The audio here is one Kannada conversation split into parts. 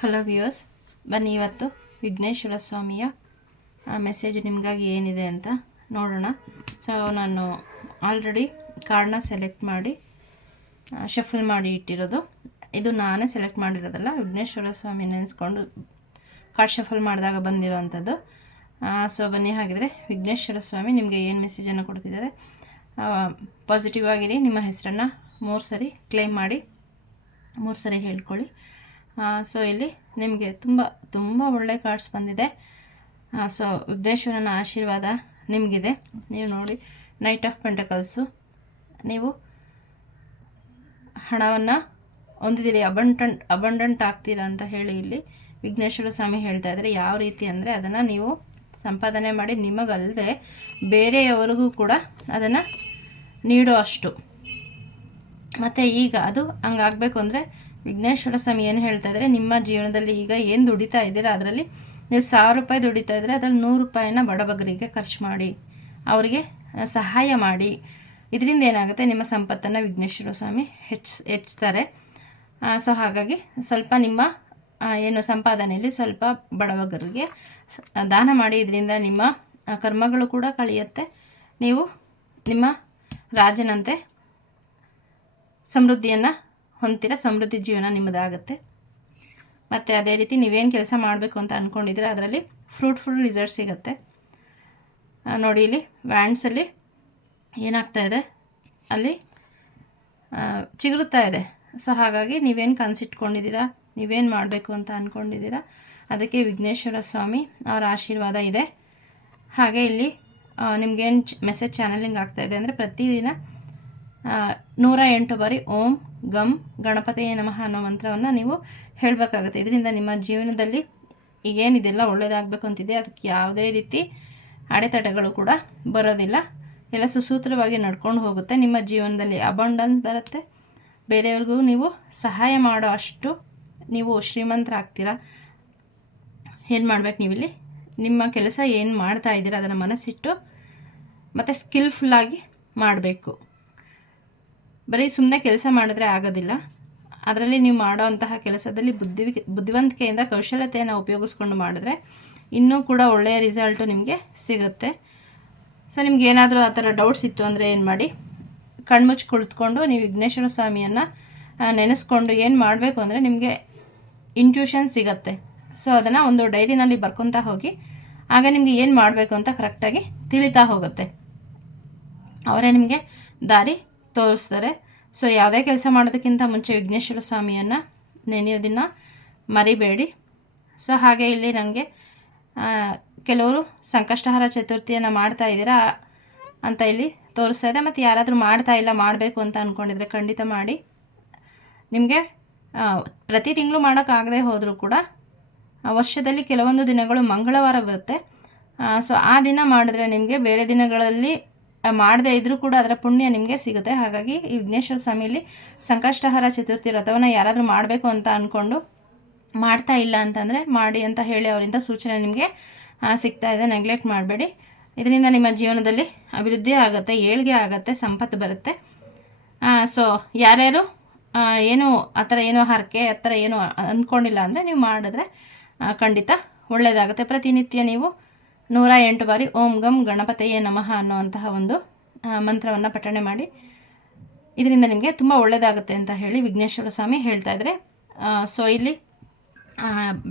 ಹಲೋ ವ್ಯೂವರ್ಸ್ ಬನ್ನಿ ಇವತ್ತು ವಿಘ್ನೇಶ್ವರ ಸ್ವಾಮಿಯ ಮೆಸೇಜ್ ನಿಮಗಾಗಿ ಏನಿದೆ ಅಂತ ನೋಡೋಣ. ಸೊ ನಾನು ಆಲ್ರೆಡಿ ಕಾರ್ಡನ್ನ ಸೆಲೆಕ್ಟ್ ಮಾಡಿ ಶಫಲ್ ಮಾಡಿ ಇಟ್ಟಿರೋದು. ಇದು ನಾನೇ ಸೆಲೆಕ್ಟ್ ಮಾಡಿರೋದಲ್ಲ ವಿಘ್ನೇಶ್ವರ ಸ್ವಾಮಿ ನೆನೆಸ್ಕೊಂಡು ಕಾರ್ಡ್ ಶಫಲ್ ಮಾಡಿದಾಗ ಬಂದಿರೋವಂಥದ್ದು ಸೊ ಬನ್ನಿ ಹಾಗಿದ್ರೆ ವಿಘ್ನೇಶ್ವರ ಸ್ವಾಮಿ ನಿಮಗೆ ಏನು ಮೆಸೇಜನ್ನು ಕೊಡ್ತಿದ್ದಾರೆ. ಪಾಸಿಟಿವ್ ಆಗಿರಿ, ನಿಮ್ಮ ಹೆಸರನ್ನು ಮೂರು ಸರಿ ಕ್ಲೈಮ್ ಮಾಡಿ, ಮೂರು ಸರಿ ಹೇಳ್ಕೊಳ್ಳಿ. ಸೊ ಇಲ್ಲಿ ನಿಮಗೆ ತುಂಬ ತುಂಬ ಒಳ್ಳೆ ಕಾರ್ಡ್ಸ್ ಬಂದಿದೆ. ಸೊ ರುದ್ರೇಶ್ವರನ ಆಶೀರ್ವಾದ ನಿಮಗಿದೆ. ನೀವು ನೋಡಿ ನೈಟ್ ಆಫ್ ಪೆಂಟಕಲ್ಸು ನೀವು ಹಣವನ್ನು ಹೊಂದಿದ್ದೀರಿ ಅಬಂಡಂಟ್ ಅಬಂಡಂಟ್ ಆಗ್ತೀರಾ ಅಂತ ಹೇಳಿ ಇಲ್ಲಿ ವಿಘ್ನೇಶ್ವರ ಸ್ವಾಮಿ ಹೇಳ್ತಾ ಇದ್ದಾರೆ. ಯಾವ ರೀತಿ ಅಂದರೆ ಅದನ್ನು ನೀವು ಸಂಪಾದನೆ ಮಾಡಿ ನಿಮಗಲ್ಲದೆ ಬೇರೆಯವರಿಗೂ ಕೂಡ ಅದನ್ನು ನೀಡೋ ಅಷ್ಟು. ಮತ್ತು ಈಗ ಅದು ಹಂಗಾಗಬೇಕು ಅಂದರೆ ವಿಘ್ನೇಶ್ವರ ಸ್ವಾಮಿ ಏನು ಹೇಳ್ತಾ ಇದ್ದಾರೆ ನಿಮ್ಮ ಜೀವನದಲ್ಲಿ ಈಗ ಏನು ದುಡಿತಾ ಇದ್ದೀರಾ, ಅದರಲ್ಲಿ ನೀವು ಸಾವಿರ ರೂಪಾಯಿ ದುಡಿತಾ ಇದ್ದರೆ ಅದರಲ್ಲಿ ನೂರು ರೂಪಾಯಿನ ಬಡಬಗರಿಗೆ ಖರ್ಚು ಮಾಡಿ, ಅವರಿಗೆ ಸಹಾಯ ಮಾಡಿ. ಇದರಿಂದ ಏನಾಗುತ್ತೆ, ನಿಮ್ಮ ಸಂಪತ್ತನ್ನು ವಿಘ್ನೇಶ್ವರ ಸ್ವಾಮಿ ಹೆಚ್ಚು ಹೆಚ್ಚುತ್ತಾರೆ ಸೊ ಹಾಗಾಗಿ ಸ್ವಲ್ಪ ನಿಮ್ಮ ಏನು ಸಂಪಾದನೆಯಲ್ಲಿ ಸ್ವಲ್ಪ ಬಡವಗರಿಗೆ ದಾನ ಮಾಡಿ, ಇದರಿಂದ ನಿಮ್ಮ ಕರ್ಮಗಳು ಕೂಡ ಕಳೆಯುತ್ತೆ. ನೀವು ನಿಮ್ಮ ರಾಜನಂತೆ ಸಮೃದ್ಧಿಯನ್ನು ಹೊಂದ್ತೀರ? ಸಮೃದ್ಧಿ ಜೀವನ ನಿಮ್ಮದಾಗುತ್ತೆ. ಮತ್ತು ಅದೇ ರೀತಿ ನೀವೇನು ಕೆಲಸ ಮಾಡಬೇಕು ಅಂತ ಅಂದ್ಕೊಂಡಿದ್ರೆ ಅದರಲ್ಲಿ ಫ್ರೂಟ್ಫುಲ್ ರಿಸಲ್ಟ್ ಸಿಗುತ್ತೆ. ನೋಡಿ ಇಲ್ಲಿ ವ್ಯಾಂಡ್ಸಲ್ಲಿ ಏನಾಗ್ತಾ ಇದೆ? ಅಲ್ಲಿ ಚಿಗುರುತ್ತಾ ಇದೆ. ಸೊ ಹಾಗಾಗಿ ನೀವೇನು ಕನಸಿಟ್ಕೊಂಡಿದ್ದೀರಾ, ನೀವೇನು ಮಾಡಬೇಕು ಅಂತ ಅಂದ್ಕೊಂಡಿದ್ದೀರಾ ಅದಕ್ಕೆ ವಿಘ್ನೇಶ್ವರ ಸ್ವಾಮಿ ಅವರ ಆಶೀರ್ವಾದ ಇದೆ. ಹಾಗೆ ಇಲ್ಲಿ ನಿಮ್ಗೇನು ಮೆಸೇಜ್ ಚಾನಲಿಂಗ್ ಆಗ್ತಾಯಿದೆ ಅಂದರೆ ಪ್ರತಿದಿನ ನೂರ ಎಂಟು ಬಾರಿ ಓಂ ಗಮ್ ಗಣಪತಿಯೇ ನಮಃ ಅನ್ನೋ ಮಂತ್ರವನ್ನು ನೀವು ಹೇಳಬೇಕಾಗುತ್ತೆ. ಇದರಿಂದ ನಿಮ್ಮ ಜೀವನದಲ್ಲಿ ಈಗೇನಿದೆಲ್ಲ ಒಳ್ಳೆಯದಾಗಬೇಕು ಅಂತಿದೆ, ಅದಕ್ಕೆ ಯಾವುದೇ ರೀತಿ ಅಡೆತಡೆಗಳು ಕೂಡ ಬರೋದಿಲ್ಲ. ಎಲ್ಲ ಸುಸೂತ್ರವಾಗಿ ನಡ್ಕೊಂಡು ಹೋಗುತ್ತೆ. ನಿಮ್ಮ ಜೀವನದಲ್ಲಿ ಅಬಂಡನ್ಸ್ ಬರುತ್ತೆ. ಬೇರೆಯವ್ರಿಗೂ ನೀವು ಸಹಾಯ ಮಾಡೋ ಅಷ್ಟು ನೀವು ಶ್ರೀಮಂತರಾಗ್ತೀರಾ ಏನು ಮಾಡ್ಬೇಕು ನೀವಿಲ್ಲಿ ನಿಮ್ಮ ಕೆಲಸ ಏನು ಮಾಡ್ತಾ ಇದ್ದೀರಾ ಅದನ್ನು ಮನಸ್ಸಿಟ್ಟು ಮತ್ತು ಸ್ಕಿಲ್ಫುಲ್ಲಾಗಿ ಮಾಡಬೇಕು. ಬರೀ ಸುಮ್ಮನೆ ಕೆಲಸ ಮಾಡಿದ್ರೆ ಆಗೋದಿಲ್ಲ. ಅದರಲ್ಲಿ ನೀವು ಮಾಡೋವಂತಹ ಕೆಲಸದಲ್ಲಿ ಬುದ್ಧಿ ಬುದ್ಧಿವಂತಿಕೆಯಿಂದ ಕೌಶಲ್ಯತೆಯನ್ನು ಉಪಯೋಗಿಸ್ಕೊಂಡು ಮಾಡಿದ್ರೆ ಇನ್ನೂ ಕೂಡ ಒಳ್ಳೆಯ ರಿಸಲ್ಟು ನಿಮಗೆ ಸಿಗುತ್ತೆ. ಸೊ ನಿಮ್ಗೆ ಏನಾದರೂ ಆ ಥರ ಡೌಟ್ಸ್ ಇತ್ತು ಅಂದರೆ ಏನು ಮಾಡಿ? ಕಣ್ಮುಚ್ಚಿ ಕುಳಿತುಕೊಂಡು ನೀವು ವಿಘ್ನೇಶ್ವರ ಸ್ವಾಮಿಯನ್ನು ನೆನೆಸ್ಕೊಂಡು ಏನು ಮಾಡಬೇಕು ಅಂದರೆ ನಿಮಗೆ ಇಂಟ್ಯೂಷನ್ ಸಿಗತ್ತೆ. ಸೊ ಅದನ್ನು ಒಂದು ಡೈರಿನಲ್ಲಿ ಬರ್ಕೊತಾ ಹೋಗಿ, ಆಗ ನಿಮಗೆ ಏನು ಮಾಡಬೇಕು ಅಂತ ಕರೆಕ್ಟಾಗಿ ತಿಳಿತಾ ಹೋಗುತ್ತೆ. ಅವರೇ ನಿಮಗೆ ದಾರಿ ತೋರಿಸ್ತಾರೆ. ಸೊ ಯಾವುದೇ ಕೆಲಸ ಮಾಡೋದಕ್ಕಿಂತ ಮುಂಚೆ ವಿಘ್ನೇಶ್ವರ ಸ್ವಾಮಿಯನ್ನು ನೆನೆಯೋದನ್ನು ಮರಿಬೇಡಿ. ಸೊ ಹಾಗೆ ಇಲ್ಲಿ ನನಗೆ ಕೆಲವರು ಸಂಕಷ್ಟಹಾರ ಚತುರ್ಥಿಯನ್ನು ಮಾಡ್ತಾ ಇದ್ದೀರಾ ಅಂತ ಇಲ್ಲಿ ತೋರಿಸ್ತಾ ಇದೆ. ಮತ್ತು ಯಾರಾದರೂ ಮಾಡ್ತಾ ಇಲ್ಲ, ಮಾಡಬೇಕು ಅಂತ ಅಂದ್ಕೊಂಡಿದ್ರೆ ಖಂಡಿತ ಮಾಡಿ. ನಿಮಗೆ ಪ್ರತಿ ತಿಂಗಳು ಮಾಡೋಕ್ಕಾಗದೇ ಹೋದರೂ ಕೂಡ ವರ್ಷದಲ್ಲಿ ಕೆಲವೊಂದು ದಿನಗಳು ಮಂಗಳವಾರ ಬರುತ್ತೆ. ಸೊ ಆ ದಿನ ಮಾಡಿದ್ರೆ ನಿಮಗೆ ಬೇರೆ ದಿನಗಳಲ್ಲಿ ಮಾಡದೇ ಇದ್ದರೂ ಕೂಡ ಅದರ ಪುಣ್ಯ ನಿಮಗೆ ಸಿಗುತ್ತೆ. ಹಾಗಾಗಿ ಈ ವಿಘ್ನೇಶ್ವರ ಸ್ವಾಮಿಯಲ್ಲಿ ಸಂಕಷ್ಟಹರ ಚತುರ್ಥಿ ವ್ರತವನ್ನು ಯಾರಾದರೂ ಮಾಡಬೇಕು ಅಂತ ಅಂದ್ಕೊಂಡು ಮಾಡ್ತಾ ಇಲ್ಲ ಅಂತಂದರೆ ಮಾಡಿ ಅಂತ ಹೇಳಿ ಅವರಿಂದ ಸೂಚನೆ ನಿಮಗೆ ಸಿಗ್ತಾ ಇದೆ. ನೆಗ್ಲೆಕ್ಟ್ ಮಾಡಬೇಡಿ. ಇದರಿಂದ ನಿಮ್ಮ ಜೀವನದಲ್ಲಿ ಅಭಿವೃದ್ಧಿ ಆಗುತ್ತೆ, ಏಳಿಗೆ ಆಗುತ್ತೆ, ಸಂಪತ್ತು ಬರುತ್ತೆ. ಸೊ ಯಾರ್ಯಾರು ಏನು, ಆ ಥರ ಏನೋ ಹರಕೆ, ಆ ಥರ ಏನೋ ಅಂದ್ಕೊಂಡಿಲ್ಲ ಅಂದರೆ ನೀವು ಮಾಡಿದ್ರೆ ಖಂಡಿತ ಒಳ್ಳೆಯದಾಗುತ್ತೆ ಪ್ರತಿನಿತ್ಯ ನೀವು ನೂರ ಎಂಟು ಬಾರಿ ಓಂ ಗಂ ಗಣಪತಯೇ ನಮಃ ಅನ್ನುವಂತಹ ಒಂದು ಮಂತ್ರವನ್ನು ಪಠಣೆ ಮಾಡಿ. ಇದರಿಂದ ನಿಮಗೆ ತುಂಬ ಒಳ್ಳೆಯದಾಗುತ್ತೆ ಅಂತ ಹೇಳಿ ವಿಘ್ನೇಶ್ವರ ಸ್ವಾಮಿ ಹೇಳ್ತಾ ಇದ್ದಾರೆ ಸೊ ಇಲ್ಲಿ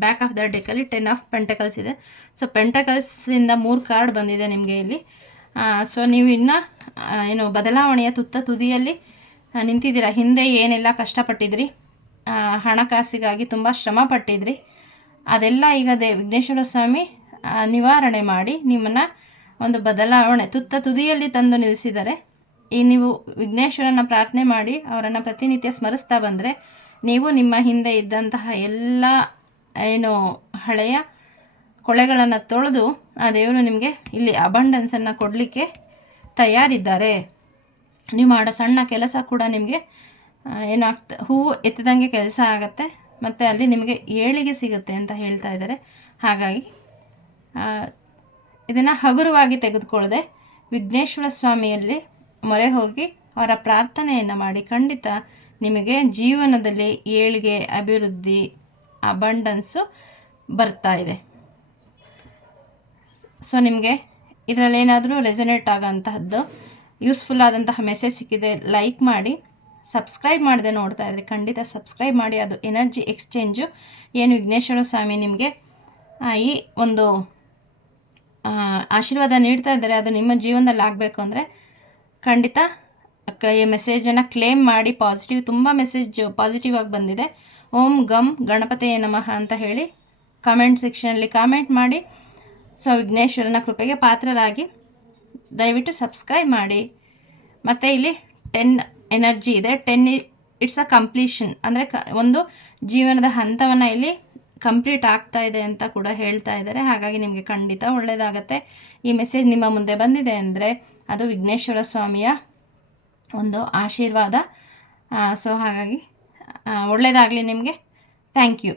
ಬ್ಯಾಕ್ ಆಫ್ ದ ಡೆಕಲ್ಲಿ ಟೆನ್ ಆಫ್ ಪೆಂಟಕಲ್ಸ್ ಇದೆ. ಸೊ ಪೆಂಟಕಲ್ಸಿಂದ ಮೂರು ಕಾರ್ಡ್ ಬಂದಿದೆ ನಿಮಗೆ ಇಲ್ಲಿ. ಸೊ ನೀವು ಇನ್ನೂ ಏನು ಬದಲಾವಣೆಯ ತುತ್ತ ತುದಿಯಲ್ಲಿ ನಿಂತಿದ್ದೀರಾ? ಹಿಂದೆ ಏನೆಲ್ಲ ಕಷ್ಟಪಟ್ಟಿದ್ರಿ? ಹಣಕಾಸಿಗಾಗಿ ತುಂಬ ಶ್ರಮ ಪಟ್ಟಿದ್ರಿ? ಅದೆಲ್ಲ ಈಗ ದೇ, ವಿಘ್ನೇಶ್ವರ ಸ್ವಾಮಿ ನಿವಾರಣೆ ಮಾಡಿ ನಿಮ್ಮನ್ನು ಒಂದು ಬದಲಾವಣೆ ತುತ್ತ ತುದಿಯಲ್ಲಿ ತಂದು ನಿಲ್ಲಿಸಿದರೆ, ಈ ನೀವು ವಿಘ್ನೇಶ್ವರನ ಪ್ರಾರ್ಥನೆ ಮಾಡಿ ಅವರನ್ನು ಪ್ರತಿನಿತ್ಯ ಸ್ಮರಿಸ್ತಾ ಬಂದರೆ, ನೀವು ನಿಮ್ಮ ಹಿಂದೆ ಇದ್ದಂತಹ ಎಲ್ಲ, ಏನು ಹಳೆಯ ಕೊಳೆಗಳನ್ನು ತೊಳೆದು ಆ ದೇವರು ನಿಮಗೆ ಇಲ್ಲಿ ಅಬಂಡೆನ್ಸನ್ನು ಕೊಡಲಿಕ್ಕೆ ತಯಾರಿದ್ದಾರೆ. ನೀವು ಮಾಡೋ ಸಣ್ಣ ಕೆಲಸ ಕೂಡ ನಿಮಗೆ ಏನಾಗ್ತ ಹೂವು ಎತ್ತಿದಂಗೆ ಕೆಲಸ ಆಗುತ್ತೆ, ಮತ್ತು ಅಲ್ಲಿ ನಿಮಗೆ ಏಳಿಗೆ ಸಿಗುತ್ತೆ ಅಂತ ಹೇಳ್ತಾ ಇದ್ದಾರೆ. ಹಾಗಾಗಿ ಇದನ್ನು ಹಗುರವಾಗಿ ತೆಗೆದುಕೊಳ್ಳದೆ ವಿಘ್ನೇಶ್ವರ ಸ್ವಾಮಿಯಲ್ಲಿ ಮೊರೆ ಹೋಗಿ ಅವರ ಪ್ರಾರ್ಥನೆಯನ್ನು ಮಾಡಿ ಖಂಡಿತ ನಿಮಗೆ ಜೀವನದಲ್ಲಿ ಏಳಿಗೆ ಅಭಿವೃದ್ಧಿ ಅಬಂಡನ್ಸು ಬರ್ತಾ ಇದೆ. ಸೊ ನಿಮಗೆ ಇದರಲ್ಲಿ ಏನಾದರೂ ರೆಸನೇಟ್ ಆಗೋಂತಹದ್ದು ಯೂಸ್ಫುಲ್ ಆದಂತಹ ಮೆಸೇಜ್ ಸಿಕ್ಕಿದೆ ಲೈಕ್ ಮಾಡಿ ಸಬ್ಸ್ಕ್ರೈಬ್ ಮಾಡದೆ ನೋಡ್ತಾ ಇದ್ರೆ ಖಂಡಿತ ಸಬ್ಸ್ಕ್ರೈಬ್ ಮಾಡಿ, ಅದು ಎನರ್ಜಿ ಎಕ್ಸ್ಚೇಂಜು ಏನು ವಿಘ್ನೇಶ್ವರ ಸ್ವಾಮಿ ನಿಮಗೆ ಈ ಒಂದು ಆಶೀರ್ವಾದ ನೀಡ್ತಾ ಇದ್ದಾರೆ, ಅದು ನಿಮ್ಮ ಜೀವನದಲ್ಲಿ ಆಗಬೇಕು ಅಂದರೆ ಖಂಡಿತ ಈ ಮೆಸೇಜನ್ನು ಕ್ಲೇಮ್ ಮಾಡಿ ಪಾಸಿಟಿವ್ ತುಂಬ ಮೆಸೇಜ್ ಪಾಸಿಟಿವ್ ಆಗಿ ಬಂದಿದೆ. ಓಂ ಗಮ್ ಗಣಪತಿಯ ನಮಃ ಅಂತ ಹೇಳಿ ಕಾಮೆಂಟ್ ಸೆಕ್ಷನಲ್ಲಿ ಕಾಮೆಂಟ್ ಮಾಡಿ ಸೊ ವಿಘ್ನೇಶ್ವರನ ಕೃಪೆಗೆ ಪಾತ್ರರಾಗಿ ದಯವಿಟ್ಟು ಸಬ್ಸ್ಕ್ರೈಬ್ ಮಾಡಿ. ಮತ್ತು ಇಲ್ಲಿ ಟೆನ್ ಎನರ್ಜಿ ಇದೆ. ಟೆನ್ ಇಟ್ಸ್ ಅ ಕಂಪ್ಲೀಷನ್ ಅಂದರೆ ಒಂದು ಜೀವನದ ಹಂತವನ್ನು ಇಲ್ಲಿ ಕಂಪ್ಲೀಟ್ ಆಗ್ತಾ ಇದೆ ಅಂತ ಕೂಡ ಹೇಳ್ತಾ ಇದ್ದಾರೆ. ಹಾಗಾಗಿ ನಿಮಗೆ ಖಂಡಿತ ಒಳ್ಳೆಯದಾಗತ್ತೆ ಈ ಮೆಸೇಜ್ ನಿಮ್ಮ ಮುಂದೆ ಬಂದಿದೆ ಅಂದರೆ ಅದು ವಿಘ್ನೇಶ್ವರ ಸ್ವಾಮಿಯ ಒಂದು ಆಶೀರ್ವಾದ. ಸೊ ಹಾಗಾಗಿ ಒಳ್ಳೆಯದಾಗಲಿ ನಿಮಗೆ. Thank you